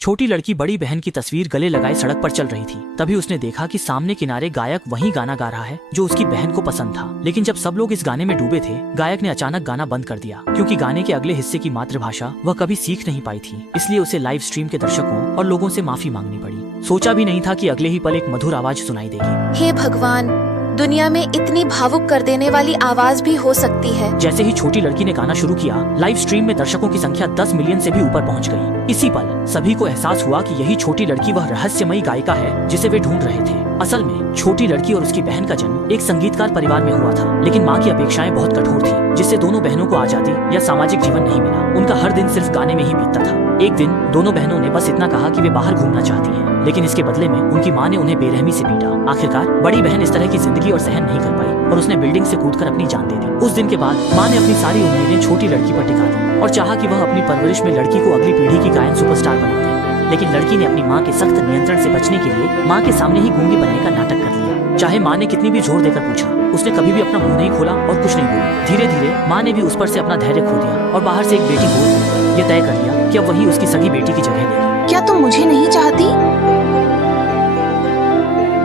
छोटी लड़की बड़ी बहन की तस्वीर गले लगाए सड़क पर चल रही थी। तभी उसने देखा कि सामने किनारे गायक वही गाना गा रहा है जो उसकी बहन को पसंद था। लेकिन जब सब लोग इस गाने में डूबे थे, गायक ने अचानक गाना बंद कर दिया, क्योंकि गाने के अगले हिस्से की मातृभाषा वह कभी सीख नहीं पाई थी। इसलिए उसे लाइव स्ट्रीम के दर्शकों और लोगों से माफी मांगनी पड़ी। सोचा भी नहीं था कि अगले ही पल एक मधुर आवाज सुनाई देगी। हे भगवान, दुनिया में इतनी भावुक कर देने वाली आवाज भी हो सकती है। जैसे ही छोटी लड़की ने गाना शुरू किया, लाइव स्ट्रीम में दर्शकों की संख्या 10 मिलियन से भी ऊपर पहुंच गई। इसी पल सभी को एहसास हुआ कि यही छोटी लड़की वह रहस्यमयी गायिका है जिसे वे ढूंढ रहे थे। असल में छोटी लड़की और उसकी बहन का जन्म एक संगीतकार परिवार में हुआ था, लेकिन माँ की अपेक्षाएं बहुत कठोर थी, जिससे दोनों बहनों को आजादी या सामाजिक जीवन नहीं मिला। उनका हर दिन सिर्फ गाने में ही बीतता था। एक दिन दोनों बहनों ने बस इतना कहा कि वे बाहर घूमना चाहती हैं, लेकिन इसके बदले में उनकी माँ ने उन्हें बेरहमी से पीटा। आखिरकार बड़ी बहन इस तरह की जिंदगी और सहन नहीं कर पाई और उसने बिल्डिंग से कूदकर अपनी जान दे दी। उस दिन के बाद माँ ने अपनी सारी उम्मीदें छोटी लड़की पर टिका दी और चाहा कि वह अपनी परवरिश में लड़की को अगली पीढ़ी की गायन सुपरस्टार बना दे। लेकिन लड़की ने अपनी माँ के सख्त नियंत्रण से बचने के लिए माँ के सामने ही गूंगी बनने का नाटक कर लिया। चाहे माँ ने कितनी भी जोर देकर पूछा, उसने कभी भी अपना मुंह नहीं खोला और कुछ नहीं बोला। धीरे धीरे माँ ने भी उस पर से अपना धैर्य खो दिया और बाहर से एक बेटी गोद ये तय कर लिया कि अब वही उसकी सगी बेटी की जगह लेगी। क्या तुम मुझे नहीं चाहती?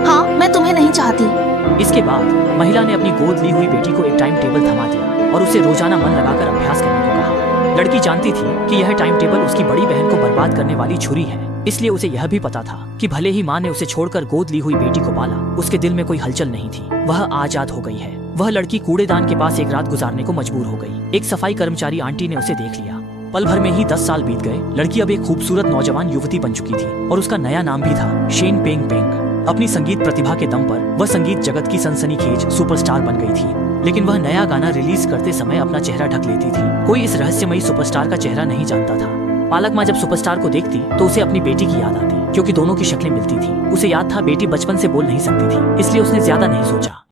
हाँ, मैं तुम्हें नहीं चाहती। इसके बाद महिला ने अपनी गोद ली हुई बेटी को एक टाइम टेबल थमा दिया और उसे रोजाना मन लगाकर अभ्यास करने को कहा। लड़की जानती थी कि यह टाइम टेबल उसकी बड़ी बहन को बर्बाद करने वाली छुरी है, इसलिए उसे यह भी पता था कि भले ही माँ ने उसे छोड़कर गोद ली हुई बेटी को पाला, उसके दिल में कोई हलचल नहीं थी। वह आजाद हो गई है। वह लड़की कूड़ेदान के पास एक रात गुजारने को मजबूर हो गई। एक सफाई कर्मचारी आंटी ने उसे देख लिया। पल भर में ही 10 साल बीत गए। लड़की अब एक खूबसूरत नौजवान युवती बन चुकी थी और उसका नया नाम भी था शेन पेंग पेंग। अपनी संगीत प्रतिभा के दम पर वह संगीत जगत की सनसनीखेज सुपरस्टार बन गई थी। लेकिन वह नया गाना रिलीज करते समय अपना चेहरा ढक लेती थी। कोई इस रहस्यमयी सुपरस्टार का चेहरा नहीं जानता था। पालक माँ जब सुपरस्टार को देखती तो उसे अपनी बेटी की याद आती, क्योंकि दोनों की शक्लें मिलती थी। उसे याद था बेटी बचपन से बोल नहीं सकती थी, इसलिए उसने ज्यादा नहीं सोचा।